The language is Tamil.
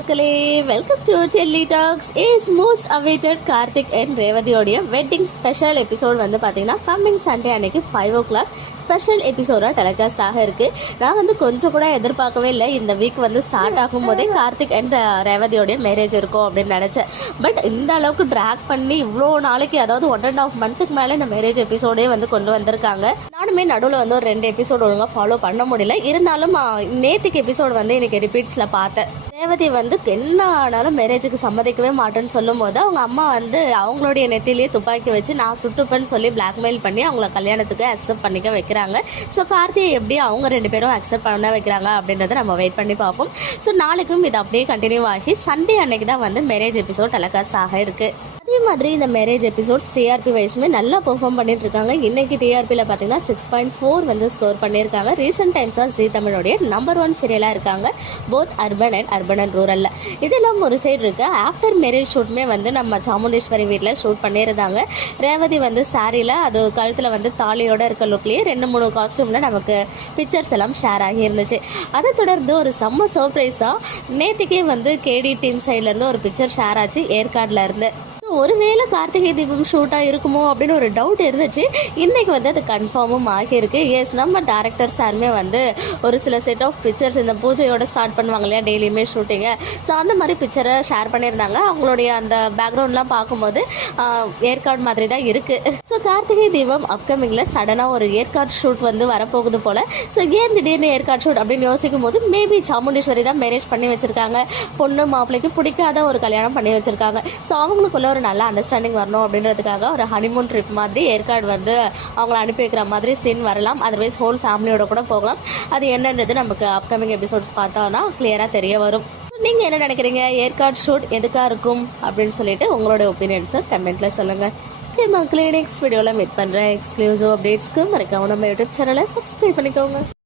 மக்களே, welcome to Delhi talks. Is most awaited Karthik and ரேவதியோடைய வெட்டிங் ஸ்பெஷல் எபிசோட் வந்து பார்த்தீங்கன்னா கம்மிங் சண்டே அன்னைக்கு 5 o'clock ஸ்பெஷல் எபிசோடாக டெலிகாஸ்ட் ஆக இருக்குது. நான் வந்து கொஞ்சம் கூட எதிர்பார்க்கவே இல்லை. இந்த வீக் வந்து ஸ்டார்ட் ஆகும் போதே கார்த்திக் அண்ட் ரேவதியோடைய மேரேஜ் இருக்கும் அப்படின்னு நினச்சேன். பட் இந்த அளவுக்கு ட்ராக் பண்ணி இவ்வளோ நாளைக்கு, அதாவது 1.5 months மேலே இந்த மேரேஜ் எபிசோடே வந்து கொண்டு வந்திருக்காங்க. நானுமே நடுவில் வந்து ஒரு 2 எபிசோடு ஒழுங்காக ஃபாலோ பண்ண முடியல. இருந்தாலும் நேற்றுக்கு எபிசோடு வந்து எனக்கு ரிப்பீட்ஸில் பார்த்தேன். ரேவதி வந்து என்ன ஆனாலும் மேரேஜுக்கு சம்மதிக்கவே மாட்டேன்னு சொல்லும் போது அவங்க அம்மா வந்து அவங்களுடைய நெத்திலேயே துப்பாக்கி வச்சு நான் சுட்டுப்பேன்னு சொல்லி பிளாக்மெயில் பண்ணி அவங்கள கல்யாணத்துக்கு அக்செப்ட் பண்ணிக்க வைக்கிறாங்க. ஸோ கார்த்தியை எப்படி அவங்க 2 பேரும் அக்செப்ட் பண்ண வைக்கிறாங்க அப்படின்றத நம்ம வெயிட் பண்ணி பார்ப்போம். ஸோ நாளைக்கும் இது அப்படியே கண்டினியூ ஆகி சண்டே அன்னைக்கு தான் வந்து மேரேஜ் எபிசோட் டெலிகாஸ்ட் ஆக இருக்குது. அதே மாதிரி இந்த மேரேஜ் எபிசோட்ஸ் டிஆர்பி வைஸுமே நல்லா பெர்ஃபார்ம் பண்ணிட்டு இருக்காங்க. இன்னைக்கு டிஆர்பியில் பார்த்தீங்கன்னா 6.4 வந்து ஸ்கோர் பண்ணியிருக்காங்க. ரீசெண்ட் டைம்ஸாக ஜீ தமிழோடைய நம்பர் 1 சீரியலாக இருக்காங்க, போத் அர்பன் அண்ட் ரூரலில். இதெல்லாம் ஒரு சைடு இருக்கு. ஆஃப்டர் மேரேஜ் ஷூட்டுமே வந்து நம்ம சாமுண்டேஸ்வரி வீட்டில் ஷூட் பண்ணியிருந்தாங்க. ரேவதி வந்து சாரியில், அது கழுத்தில் வந்து தாலியோட இருக்க லுக்லேயே 2-3 காஸ்டியூமில் நமக்கு பிக்சர்ஸ் எல்லாம் ஷேர் ஆகி இருந்துச்சு. அதை தொடர்ந்து ஒரு செம்ம சர்ப்ரைஸாக நேற்றுக்கே வந்து கேடி டீம் சைட்லேருந்து ஒரு பிக்சர் ஷேர் ஆச்சு ஏற்காடில் இருந்து. ஒருவேளை கார்த்திகை தீபம் ஷூட்டாக இருக்குமோ அப்படின்னு ஒரு டவுட் இருந்துச்சு. இன்றைக்கி வந்து அது கன்ஃபார்மும் ஆகியிருக்கு. எஸ், நம்ம டேரக்டர் சாருமே வந்து ஒரு சில செட் ஆஃப் பிக்சர்ஸ் இந்த பூஜையோட ஸ்டார்ட் பண்ணுவாங்க இல்லையா டெய்லியுமே ஷூட்டிங்கு, ஸோ அந்த மாதிரி பிக்சரை ஷேர் பண்ணியிருந்தாங்க. அவங்களுடைய அந்த பேக்ரவுண்ட்லாம் பார்க்கும்போது ஏற்காடு மாதிரி தான் இருக்குது. ஸோ கார்த்திகை தீபம் அப்கமிங்கில் சடனாக ஒரு ஏற்காடு ஷூட் வந்து வரப்போகுது போல். ஸோ ஏன் திடீர்னு ஏற்காடு ஷூட் அப்படின்னு யோசிக்கும் போது மேபி சாமுண்டேஸ்வரி தான் மேரேஜ் பண்ணி வச்சுருக்காங்க. பொண்ணு மாப்பிள்ளைக்கு பிடிக்காத ஒரு கல்யாணம் பண்ணி வச்சுருக்காங்க. ஸோ அவங்களுக்குள்ள ஒரு நல்ல அண்டர்ஸ்டாண்டிங் வரணும் அப்படின்றதுக்காக ஒரு ஹனிமூன் ட்ரிப் மாதிரி ஏற்காடு வந்து அவங்கள அனுப்பி வைக்கிற மாதிரி சீன் வரலாம். அதர்வைஸ் ஹோல் ஃபேமிலியோட கூட போகலாம். அது என்னன்றது நமக்கு அப்கமிங் எபிசோட்ஸ் பார்த்தோன்னா கிளியராக தெரிய வரும். நீங்கள் என்ன நினைக்கிறீங்க, ஏற்காடு ஷூட் எதுக்காக இருக்கும் அப்படின்னு சொல்லிட்டு உங்களோட ஒப்பீனியன்ஸை கமெண்ட்டில் சொல்லுங்கள். மக்களே, நெக்ஸ்ட் வீடியோவில் மீட் பண்ணுறேன். எக்ஸ்க்ளூசிவ் அப்டேட்ஸ்க்கு மறக்காம நம்ம யூடியூப் சேனலை சப்ஸ்கிரைப் பண்ணிக்கோங்க.